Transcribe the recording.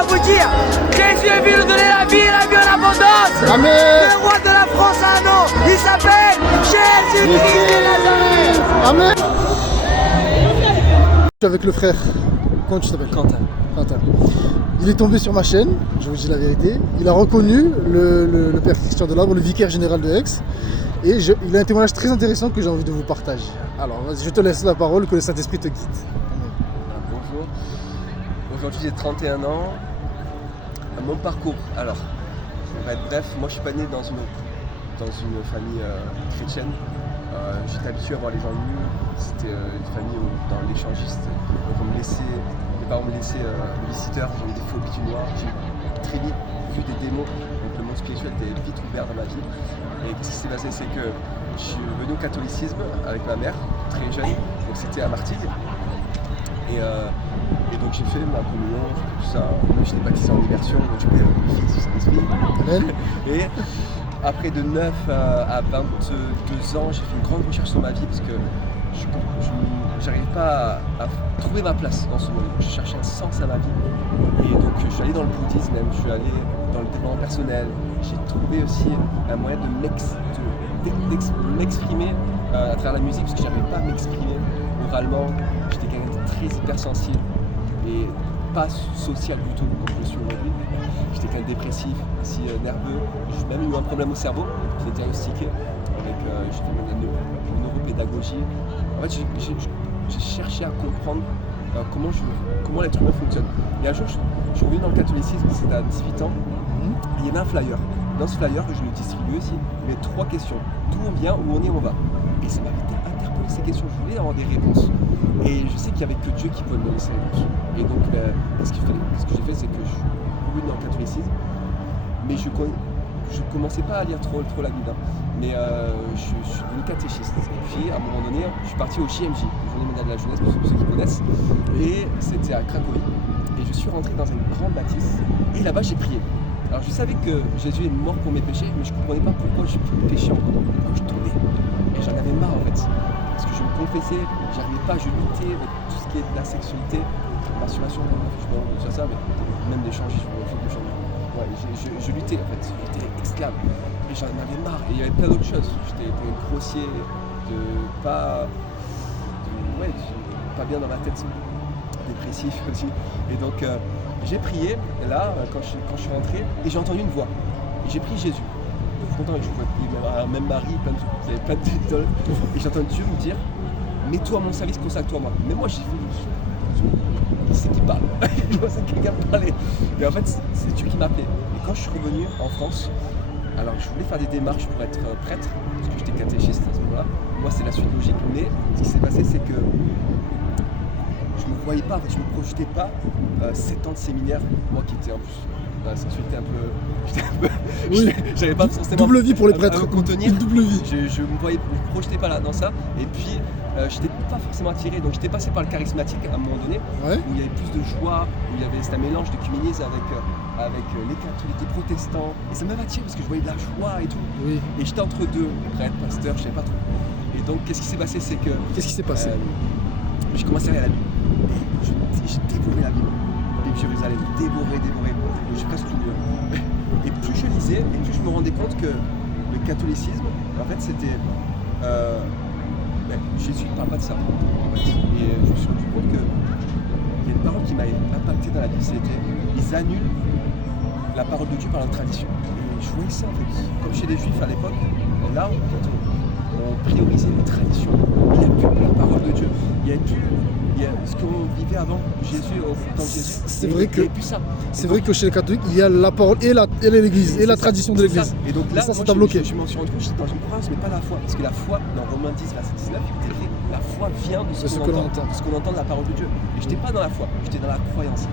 va vous dire, Jésus est venu nous donner la vie en abondance. Amen. Le roi de la France a un nom, il s'appelle Jésus-Christ de Nazareth. Amen. Je suis avec le frère. Comment tu t'appelles? Quentin. Quentin. Il est tombé sur ma chaîne, je vous dis la vérité. Il a reconnu le père Christian Delabre, le vicaire général de Aix. Et il a un témoignage très intéressant que j'ai envie de vous partager. Alors, vas-y, je te laisse la parole, que le Saint-Esprit te guide. Bonjour. Aujourd'hui j'ai 31 ans. Mon parcours, alors, pour être bref, moi je suis pas né dans une famille chrétienne. J'étais habitué à voir les gens nus. C'était une famille où, dans l'échangiste, mes parents me laissaient visiteur, j'avais des phobies du noir. J'ai très vite vu des démons, donc le monde spirituel était vite ouvert dans ma vie. Et ce qui s'est passé, c'est que je suis venu au catholicisme avec ma mère, très jeune, donc c'était à Martigues. Et donc j'ai fait ma communion, j'ai fait tout ça. J'étais baptisé en immersion, donc je peux le Fils du Saint-Esprit. Et après de 9 à 22 ans, j'ai fait une grande recherche sur ma vie parce que je n'arrivais pas à trouver ma place dans ce monde. Je cherchais un sens à ma vie. Et donc je suis allé dans le bouddhisme même, je suis allé dans le développement personnel. J'ai trouvé aussi un moyen de m'exprimer à travers la musique parce que je n'arrivais pas à m'exprimer oralement. J'étais quelqu'un de très hypersensible et pas social du tout comme je le suis aujourd'hui. J'étais quelqu'un de dépressif, aussi nerveux. J'ai même eu un problème au cerveau, j'ai été diagnostiqué avec j'ai fait une neuropédagogie. En fait, j'ai cherché à comprendre comment l'être humain fonctionne. Et un jour, je suis revenu dans le catholicisme, c'était à 18 ans, et il y avait un flyer. Dans ce flyer que je le distribue aussi, il y avait 3 questions. D'où on vient, où on est, où on va. Et ça m'avait interpellé ces questions, je voulais avoir des réponses. Et je sais qu'il n'y avait que Dieu qui pouvait me donner ces réponses. Et donc, ce que j'ai fait, c'est que je suis revenu dans le catholicisme, mais je commençais pas à lire trop la Bible. Mais je suis devenu catéchiste. Et puis, à un moment donné, je suis parti au JMJ, Journée mondiale de la jeunesse, pour ceux qui connaissent. Et c'était à Cracovie. Et je suis rentré dans une grande bâtisse. Et là-bas, j'ai prié. Alors, je savais que Jésus est mort pour mes péchés, mais je ne comprenais pas pourquoi je péchais encore, pourquoi je tournais. Et j'en avais marre, en fait. Parce que je me confessais, j'arrivais pas, je luttais avec tout ce qui est de la sexualité, masturbation, je peux en dire ça, mais même des changements, ouais, je luttais en fait, j'étais esclave. Et j'en avais marre, et il y avait plein d'autres choses. J'étais grossier, pas bien dans ma tête, dépressif aussi. Et donc j'ai prié, là, quand je suis rentré, et j'ai entendu une voix. Et j'ai prié Jésus. Content, et je vois même Marie, plein de idoles. Et j'entends Dieu me dire, mets-toi à mon service, consacre-toi à moi. Mais moi, j'ai fait, qui c'est qui parle? Je pensais que quelqu'un parlait. Et en fait, c'est Dieu qui m'appelait. Et quand je suis revenu en France, alors je voulais faire des démarches pour être prêtre, parce que j'étais catéchiste à ce moment-là. Moi, c'est la suite logique. Mais ce qui s'est passé, c'est que je ne me voyais pas, en fait, je ne me projetais pas 7 ans de séminaire, moi qui étais en plus dans la sexualité un peu. Oui. J'avais pas forcément. Double vie pour les prêtres. À me contenir. Double vie. Je me projetais pas là dans ça. Et puis, j'étais pas forcément attiré. Donc, j'étais passé par le charismatique à un moment donné, Ouais. où il y avait plus de joie, où c'était un mélange d'œcuménisme avec les catholiques, les protestants. Et ça m'avait attiré parce que je voyais de la joie et tout. Oui. Et j'étais entre deux, prêtre, pasteur, je savais pas trop. Et donc, qu'est-ce qui s'est passé? C'est que. Qu'est-ce qui s'est passé? J'ai commencé à lire la Bible. Et j'ai dévoré la Bible. Bible Jérusalem, dévoré. J'ai presque tout lu. Et plus je lisais, et plus je me rendais compte que le catholicisme, en fait, c'était. Jésus ne parle pas de ça. En fait. Et je me suis rendu compte qu'il y a une parole qui m'a impacté dans la Bible, c'était ils annulent la parole de Dieu par la tradition. Et je voyais ça, en fait, comme chez les Juifs à l'époque. Là, en fait, on priorisait les traditions. Il n'y a plus la parole de Dieu. Il n'y a plus ce qu'on vivait avant Jésus, au temps de Jésus. C'est vrai que. Plus ça. C'est vrai que chez les catholiques, il y a la parole et l'église, et la tradition de l'église. Et donc là, ça t'a bloqué. Je m'en suis rendu compte, j'étais dans une croyance, mais pas la foi. Parce que la foi, dans Romains 10, verset 19, il était écrit, la foi vient de ce qu'on entend de la parole de Dieu. Et je n'étais pas dans la foi, j'étais dans la croyance.